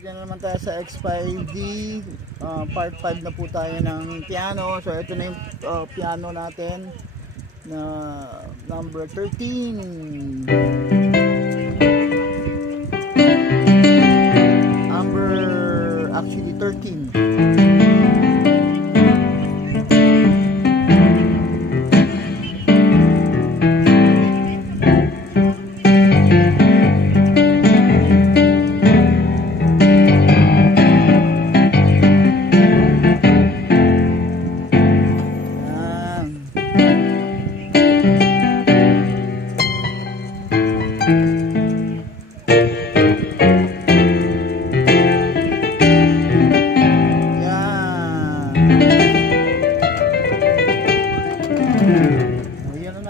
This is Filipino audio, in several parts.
dito na naman tayo sa X5D. Part 5 na po tayo ng piano. So ito na yung piano natin na number 13. Actually 13.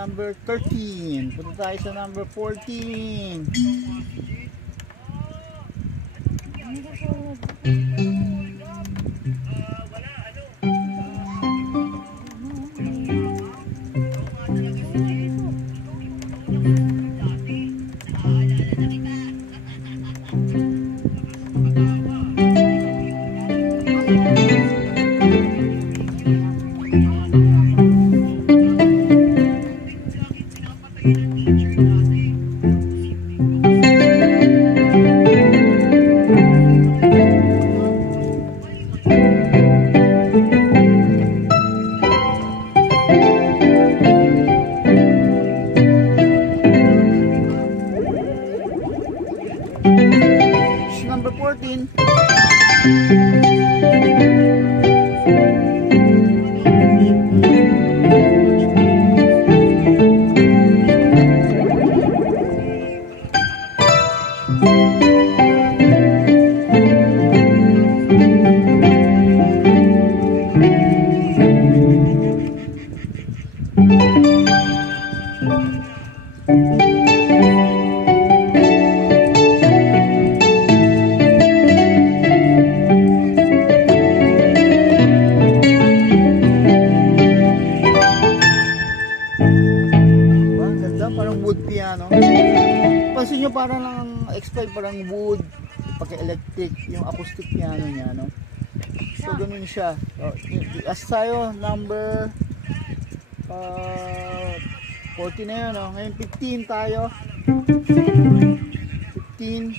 Number 13. Punta tayo sa number 14. Number 14. Parang wood piano. Pansin nyo parang lang X5 parang wood, pagka-electric, yung acoustic piano niya, no? So ganun siya. So, as tayo, number 14 na yun, no? Ngayon 15 tayo. 15.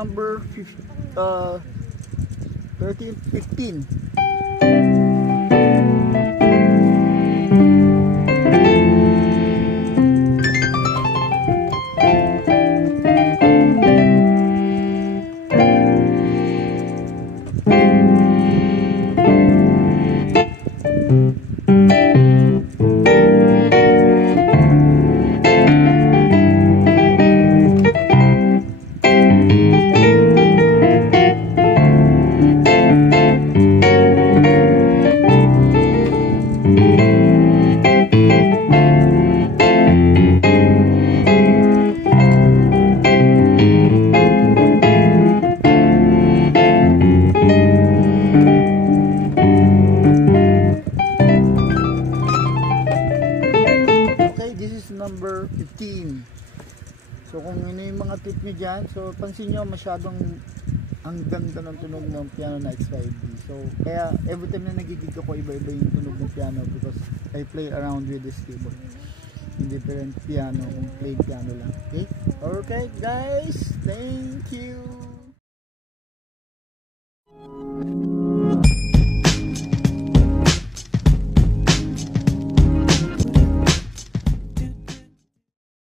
Number 13, 15. or 15. So kung ano yung mga tip nyo dyan, so pansin nyo masyadong ang ganda ng tunog ng piano na X5D. So kaya every time na nagigig ako, iba-iba yung tunog ng piano because I play around with this keyboard in different piano, kung play piano lang. Okay? Okay guys, thank you.